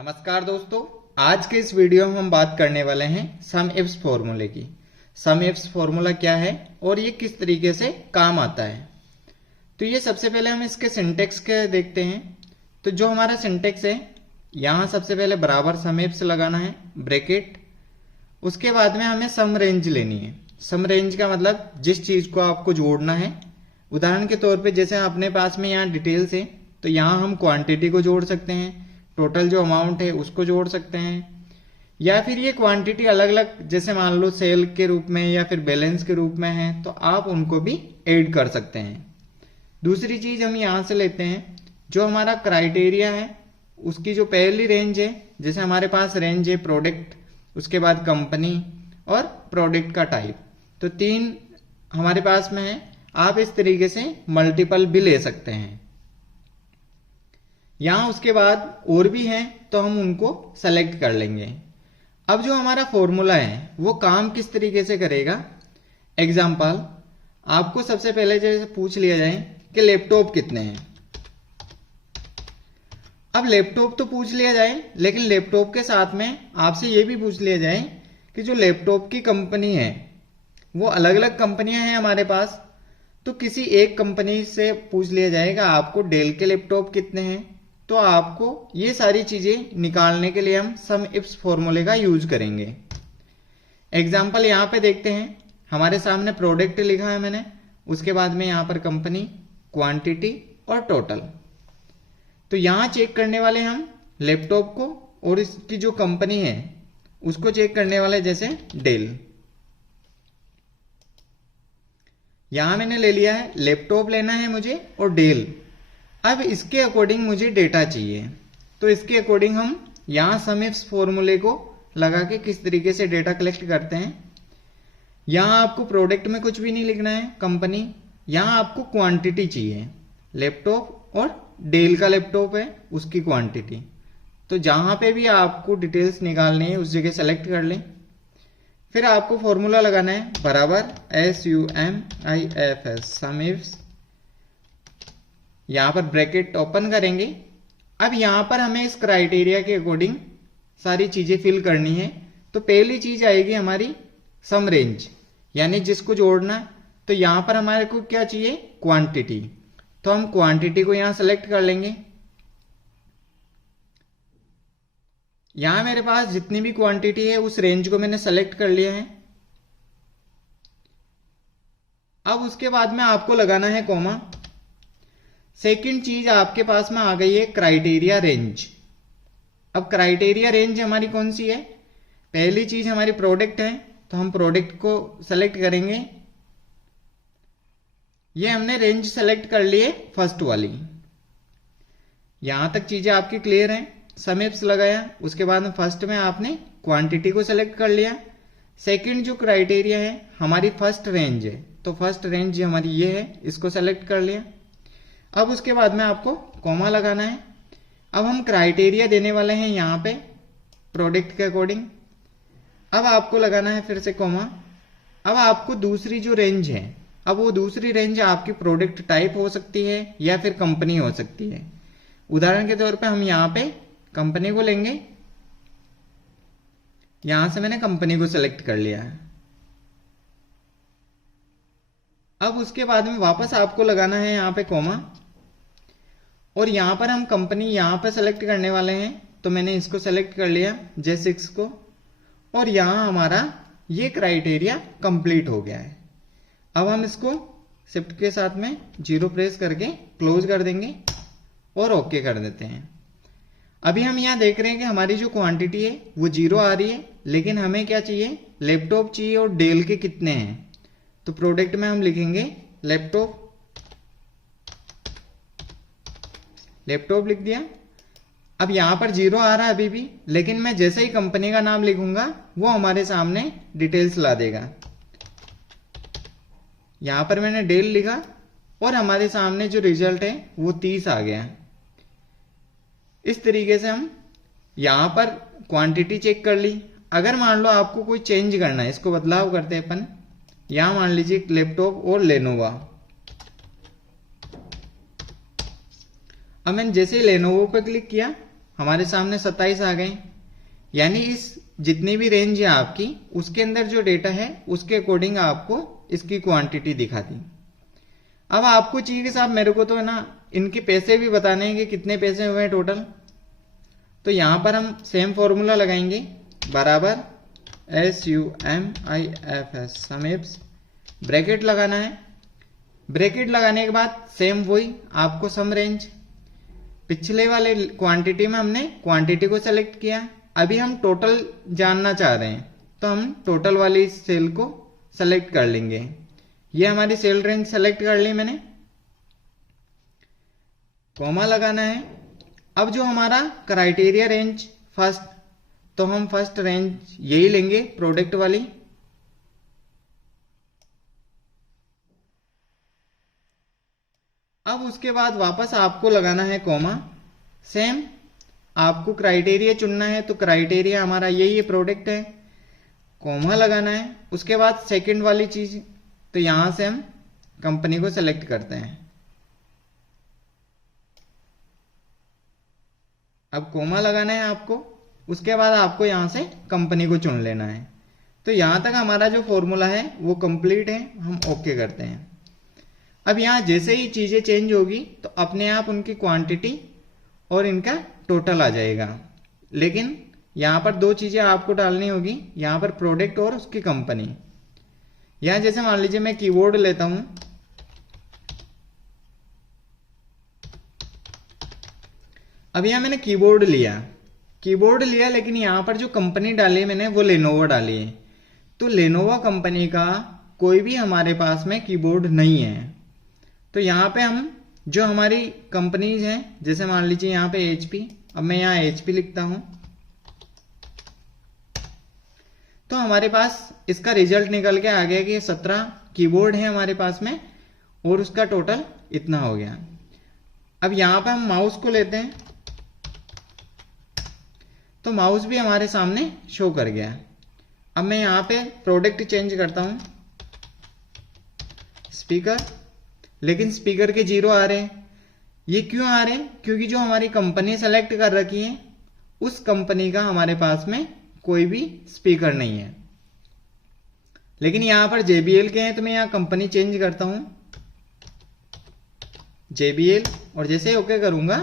नमस्कार दोस्तों, आज के इस वीडियो में हम बात करने वाले हैं सम इफ्स फॉर्मूले की। सम इफ्स फॉर्मूला क्या है और ये किस तरीके से काम आता है। तो ये सबसे पहले हम इसके सिंटेक्स के देखते हैं। तो जो हमारा सिंटेक्स है, यहाँ सबसे पहले बराबर सम इफ्स लगाना है, ब्रैकेट। उसके बाद में हमें सम रेंज लेनी है। सम रेंज का मतलब जिस चीज को आपको जोड़ना है। उदाहरण के तौर पे जैसे अपने पास में यहाँ डिटेल्स है, तो यहाँ हम क्वांटिटी को जोड़ सकते हैं, टोटल जो अमाउंट है उसको जोड़ सकते हैं, या फिर ये क्वांटिटी अलग अलग जैसे मान लो सेल के रूप में या फिर बैलेंस के रूप में है, तो आप उनको भी ऐड कर सकते हैं। दूसरी चीज हम यहाँ से लेते हैं, जो हमारा क्राइटेरिया है उसकी जो पहली रेंज है, जैसे हमारे पास रेंज है प्रोडक्ट, उसके बाद कंपनी और प्रोडक्ट का टाइप, तो तीन हमारे पास में है। आप इस तरीके से मल्टीपल भी ले सकते हैं। यहां उसके बाद और भी हैं तो हम उनको सेलेक्ट कर लेंगे। अब जो हमारा फॉर्मूला है वो काम किस तरीके से करेगा। एग्जाम्पल, आपको सबसे पहले जैसे पूछ लिया जाए कि लैपटॉप कितने हैं। अब लैपटॉप तो पूछ लिया जाए, लेकिन लैपटॉप के साथ में आपसे ये भी पूछ लिया जाए कि जो लैपटॉप की कंपनी है वो अलग अलग कंपनियां हैं हमारे पास, तो किसी एक कंपनी से पूछ लिया जाएगा आपको डेल के लैपटॉप कितने हैं। तो आपको ये सारी चीजें निकालने के लिए हम सम इफ्स फॉर्मूले का यूज करेंगे। एग्जाम्पल यहां पे देखते हैं, हमारे सामने प्रोडक्ट लिखा है मैंने, उसके बाद में यहां पर कंपनी, क्वांटिटी और टोटल। तो यहां चेक करने वाले हम लैपटॉप को, और इसकी जो कंपनी है उसको चेक करने वाले जैसे डेल। यहां मैंने ले लिया है, लैपटॉप लेना है मुझे और डेल। अब इसके अकॉर्डिंग मुझे डेटा चाहिए, तो इसके अकॉर्डिंग हम यहां सम इफ्स फॉर्मूले को लगा के किस तरीके से डेटा कलेक्ट करते हैं। यहां आपको प्रोडक्ट में कुछ भी नहीं लिखना है, कंपनी। यहां आपको क्वांटिटी चाहिए, लैपटॉप और डेल का लैपटॉप है उसकी क्वांटिटी। तो जहां पे भी आपको डिटेल्स निकालनी है उस जगह सेलेक्ट कर लें। फिर आपको फॉर्मूला लगाना है बराबर SUMIFS, सम इफ्स। यहां पर ब्रैकेट ओपन करेंगे। अब यहां पर हमें इस क्राइटेरिया के अकॉर्डिंग सारी चीजें फिल करनी है। तो पहली चीज आएगी हमारी सम रेंज, यानी जिसको जोड़ना। तो यहां पर हमारे को क्या चाहिए, क्वांटिटी। तो हम क्वांटिटी को यहां सेलेक्ट कर लेंगे। यहां मेरे पास जितनी भी क्वांटिटी है उस रेंज को मैंने सेलेक्ट कर लिया है। अब उसके बाद में आपको लगाना है कॉमा। सेकंड चीज आपके पास में आ गई है क्राइटेरिया रेंज। अब क्राइटेरिया रेंज हमारी कौन सी है, पहली चीज हमारी प्रोडक्ट है, तो हम प्रोडक्ट को सेलेक्ट करेंगे। ये हमने रेंज सेलेक्ट कर लिए फर्स्ट वाली। यहां तक चीजें आपकी क्लियर हैं। सम इफ्स लगाया, उसके बाद में फर्स्ट में आपने क्वांटिटी को सेलेक्ट कर लिया। सेकंड जो क्राइटेरिया है हमारी फर्स्ट रेंज है, तो फर्स्ट रेंज हमारी ये है, इसको सेलेक्ट कर लिया। अब उसके बाद में आपको कॉमा लगाना है। अब हम क्राइटेरिया देने वाले हैं यहां पे प्रोडक्ट के अकॉर्डिंग। अब आपको लगाना है फिर से कॉमा। अब आपको दूसरी जो रेंज है, अब वो दूसरी रेंज आपकी प्रोडक्ट टाइप हो सकती है या फिर कंपनी हो सकती है। उदाहरण के तौर पे हम यहां पे कंपनी को लेंगे। यहां से मैंने कंपनी को सेलेक्ट कर लिया है। अब उसके बाद में वापस आपको लगाना है यहां पे कॉमा, और यहां पर हम कंपनी यहां पे सेलेक्ट करने वाले हैं। तो मैंने इसको सेलेक्ट कर लिया J6 को, और यहां हमारा ये क्राइटेरिया कंप्लीट हो गया है। अब हम इसको शिफ्ट के साथ में 0 प्रेस करके क्लोज कर देंगे और ओके कर देते हैं। अभी हम यहां देख रहे हैं कि हमारी जो क्वांटिटी है वो 0 आ रही है, लेकिन हमें क्या चाहिए, लैपटॉप चाहिए और डेल के कितने हैं। तो प्रोडक्ट में हम लिखेंगे लैपटॉप, लैपटॉप लिख दिया। अब यहां पर 0 आ रहा है अभी भी, लेकिन मैं जैसे ही कंपनी का नाम लिखूंगा वो हमारे सामने डिटेल्स ला देगा। यहां पर मैंने डेल लिखा और हमारे सामने जो रिजल्ट है वो 30 आ गया। इस तरीके से हम यहां पर क्वांटिटी चेक कर ली। अगर मान लो आपको कोई चेंज करना है, इसको बदलाव करते हैं अपन। यहां मान लीजिए लैपटॉप और लेनोवा। अब मैंने जैसे ही लेनोवो पे क्लिक किया हमारे सामने 27 आ गए। यानी इस जितनी भी रेंज है आपकी, उसके अंदर जो डेटा है उसके अकॉर्डिंग आपको इसकी क्वांटिटी दिखा दी। अब आपको चाहिए कि साहब मेरे को तो है ना इनके पैसे भी बताने हैं कि कितने पैसे हुए हैं टोटल। तो यहां पर हम सेम फॉर्मूला लगाएंगे, बराबर SUMIFS सम एप्स, ब्रैकेट लगाना है। ब्रैकेट लगाने के बाद सेम वही आपको सम रेंज। पिछले वाले क्वांटिटी में हमने क्वांटिटी को सेलेक्ट किया, अभी हम टोटल जानना चाह रहे हैं तो हम टोटल वाली सेल को सेलेक्ट कर लेंगे। ये हमारी सेल रेंज सेलेक्ट कर ली मैंने, कॉमा लगाना है। अब जो हमारा क्राइटेरिया रेंज फर्स्ट, तो हम फर्स्ट रेंज यही लेंगे, प्रोडक्ट वाली। अब उसके बाद वापस आपको लगाना है कॉमा, सेम आपको क्राइटेरिया चुनना है, तो क्राइटेरिया हमारा यही है, प्रोडक्ट है, कॉमा लगाना है। उसके बाद सेकंड वाली चीज, तो यहां से हम कंपनी को सेलेक्ट करते हैं। अब कॉमा लगाना है आपको, उसके बाद आपको यहां से कंपनी को चुन लेना है। तो यहां तक हमारा जो फॉर्मूला है वो कंप्लीट है, हम ओके करते हैं। अब यहां जैसे ही चीजें चेंज होगी तो अपने आप उनकी क्वांटिटी और इनका टोटल आ जाएगा। लेकिन यहां पर दो चीजें आपको डालनी होगी, यहां पर प्रोडक्ट और उसकी कंपनी। यहां जैसे मान लीजिए मैं कीबोर्ड लेता हूं, अब यहां मैंने कीबोर्ड लिया लेकिन यहां पर जो कंपनी डाली मैंने वो लेनोवो डाली है। तो लेनोवो कंपनी का कोई भी हमारे पास में कीबोर्ड नहीं है। तो यहां पे हम जो हमारी कंपनीज हैं, जैसे मान लीजिए यहां पे HP, अब मैं यहां HP लिखता हूं, तो हमारे पास इसका रिजल्ट निकल के आ गया कि 17 कीबोर्ड है हमारे पास में और उसका टोटल इतना हो गया। अब यहां पे हम माउस को लेते हैं, तो माउस भी हमारे सामने शो कर गया। अब मैं यहां पे प्रोडक्ट चेंज करता हूं, स्पीकर, लेकिन स्पीकर के 0 आ रहे हैं। ये क्यों आ रहे हैं? क्योंकि जो हमारी कंपनी सेलेक्ट कर रखी है उस कंपनी का हमारे पास में कोई भी स्पीकर नहीं है। लेकिन यहां पर JBL के हैं, तो मैं यहां कंपनी चेंज करता हूं, JBL, और जैसे ओके करूंगा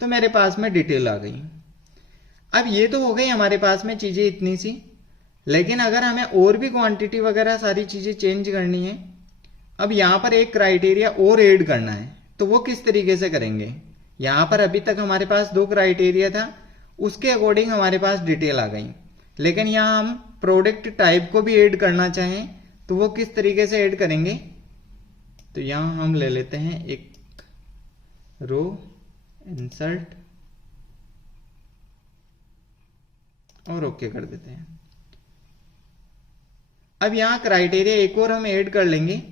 तो मेरे पास में डिटेल आ गई। अब ये तो हो गई हमारे पास में चीजें इतनी सी, लेकिन अगर हमें और भी क्वांटिटी वगैरह सारी चीजें चेंज करनी है, अब यहां पर एक क्राइटेरिया और ऐड करना है, तो वो किस तरीके से करेंगे? यहां पर अभी तक हमारे पास 2 क्राइटेरिया था, उसके अकॉर्डिंग हमारे पास डिटेल आ गई। लेकिन यहां हम प्रोडक्ट टाइप को भी ऐड करना चाहें तो वो किस तरीके से ऐड करेंगे? तो यहां हम ले लेते हैं एक रो, इंसर्ट, और ओके कर देते हैं। अब यहां क्राइटेरिया एक और हम ऐड कर लेंगे,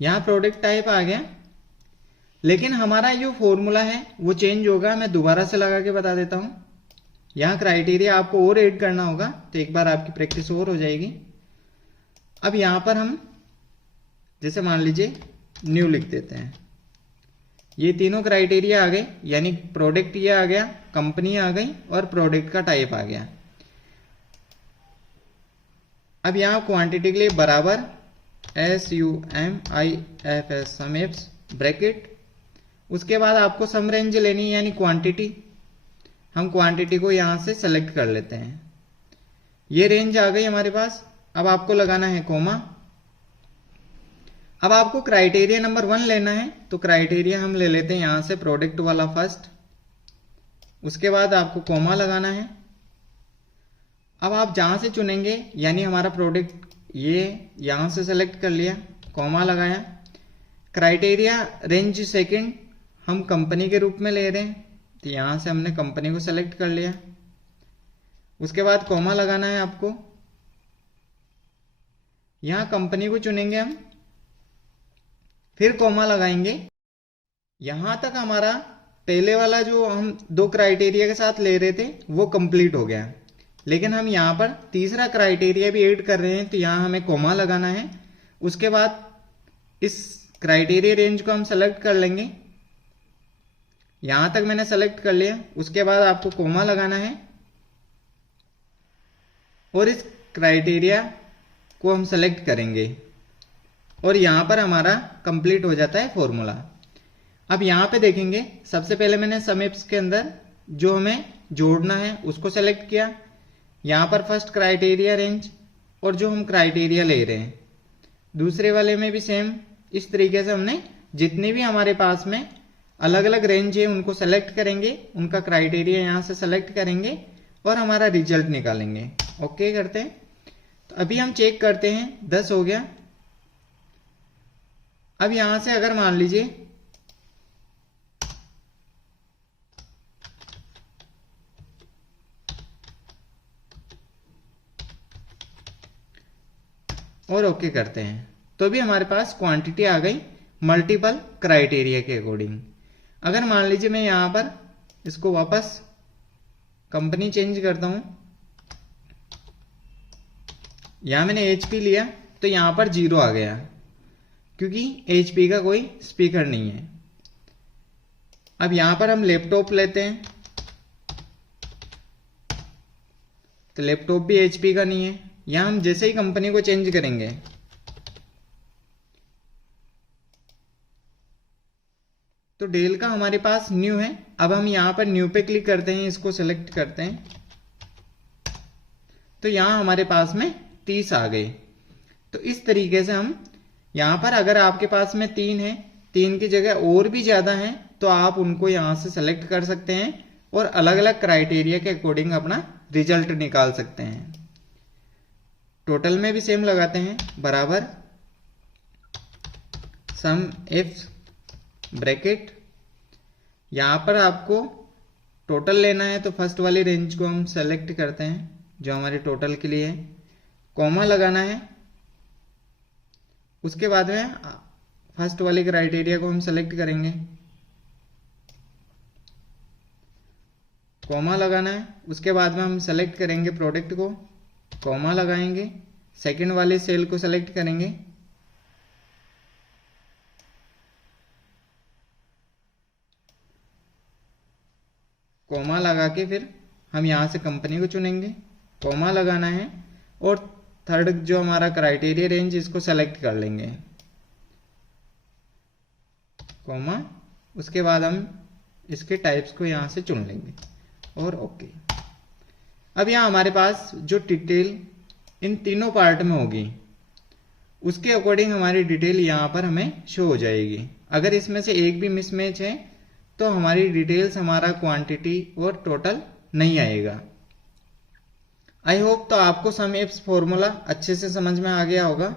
यहां प्रोडक्ट टाइप आ गया। लेकिन हमारा जो फॉर्मूला है वो चेंज होगा, मैं दोबारा से लगा के बता देता हूं। यहां क्राइटेरिया आपको और ऐड करना होगा, तो एक बार आपकी प्रैक्टिस और हो जाएगी। अब यहां पर हम जैसे मान लीजिए न्यू लिख देते हैं। ये तीनों क्राइटेरिया आ गए, यानी प्रोडक्ट ये आ गया, कंपनी आ गई और प्रोडक्ट का टाइप आ गया। अब यहां क्वांटिटी के लिए बराबर SUMIFS सम एप्स, ब्रैकेट, उसके बाद आपको सम रेंज लेनी है यानी क्वांटिटी। हम क्वांटिटी को यहां से सेलेक्ट कर लेते हैं। ये रेंज आ गई हमारे पास। अब आपको लगाना है कोमा। अब आपको क्राइटेरिया नंबर 1 लेना है, तो क्राइटेरिया हम ले लेते हैं यहां से प्रोडक्ट वाला फर्स्ट, उसके बाद आपको कोमा लगाना है। अब आप जहां से चुनेंगे, यानी हमारा प्रोडक्ट ये यहां से सेलेक्ट कर लिया, कोमा लगाया, क्राइटेरिया रेंज सेकंड हम कंपनी के रूप में ले रहे हैं, तो यहां से हमने कंपनी को सेलेक्ट कर लिया। उसके बाद कोमा लगाना है आपको, यहां कंपनी को चुनेंगे हम, फिर कोमा लगाएंगे। यहां तक हमारा पहले वाला जो हम दो क्राइटेरिया के साथ ले रहे थे वो कंप्लीट हो गया, लेकिन हम यहाँ पर तीसरा क्राइटेरिया भी ऐड कर रहे हैं, तो यहाँ हमें कोमा लगाना है। उसके बाद इस क्राइटेरिया रेंज को हम सेलेक्ट कर लेंगे। यहां तक मैंने सेलेक्ट कर लिया। उसके बाद आपको कोमा लगाना है और इस क्राइटेरिया को हम सेलेक्ट करेंगे और यहां पर हमारा कंप्लीट हो जाता है फॉर्मूला। अब यहां पे देखेंगे, सबसे पहले मैंने सम इफ्स के अंदर जो हमें जोड़ना है उसको सेलेक्ट किया। यहां पर फर्स्ट क्राइटेरिया रेंज और जो हम क्राइटेरिया ले रहे हैं, दूसरे वाले में भी सेम इस तरीके से हमने जितनी भी हमारे पास में अलग अलग रेंज है उनको सेलेक्ट करेंगे, उनका क्राइटेरिया यहां से सेलेक्ट करेंगे और हमारा रिजल्ट निकालेंगे। ओके करते हैं। तो अभी हम चेक करते हैं, 10 हो गया। अब यहां से अगर मान लीजिए और ओके करते हैं तो भी हमारे पास क्वांटिटी आ गई मल्टीपल क्राइटेरिया के अकॉर्डिंग। अगर मान लीजिए मैं यहां पर इसको वापस कंपनी चेंज करता हूं, यहां मैंने HP लिया तो यहां पर 0 आ गया क्योंकि HP का कोई स्पीकर नहीं है। अब यहां पर हम लैपटॉप लेते हैं तो लैपटॉप भी HP का नहीं है। यहां हम जैसे ही कंपनी को चेंज करेंगे तो डेल का हमारे पास न्यू है। अब हम यहां पर न्यू पे क्लिक करते हैं, इसको सेलेक्ट करते हैं तो यहां हमारे पास में 30 आ गए। तो इस तरीके से हम यहां पर अगर आपके पास में 3 है, 3 की जगह और भी ज्यादा है तो आप उनको यहां से सेलेक्ट कर सकते हैं और अलग अलग क्राइटेरिया के अकॉर्डिंग अपना रिजल्ट निकाल सकते हैं। टोटल में भी सेम लगाते हैं, बराबर सम इफ ब्रैकेट। यहां पर आपको टोटल लेना है तो फर्स्ट वाली रेंज को हम सेलेक्ट करते हैं जो हमारे टोटल के लिए है। कॉमा लगाना है, उसके बाद में फर्स्ट वाली क्राइटेरिया को हम सेलेक्ट करेंगे, कॉमा लगाना है। उसके बाद में हम सेलेक्ट करेंगे प्रोडक्ट को, कॉमा लगाएंगे, सेकंड वाले सेल को सेलेक्ट करेंगे, कॉमा लगा के फिर हम यहां से कंपनी को चुनेंगे, कॉमा लगाना है और थर्ड जो हमारा क्राइटेरिया रेंज इसको सेलेक्ट कर लेंगे, कॉमा। उसके बाद हम इसके टाइप्स को यहां से चुन लेंगे और ओके। अब यहां हमारे पास जो डिटेल इन तीनों पार्ट में होगी उसके अकॉर्डिंग हमारी डिटेल यहां पर हमें शो हो जाएगी। अगर इसमें से एक भी मिसमैच है तो हमारी डिटेल्स, हमारा क्वांटिटी और टोटल नहीं आएगा। आई होप तो आपको सम इफ्स फॉर्मूला अच्छे से समझ में आ गया होगा।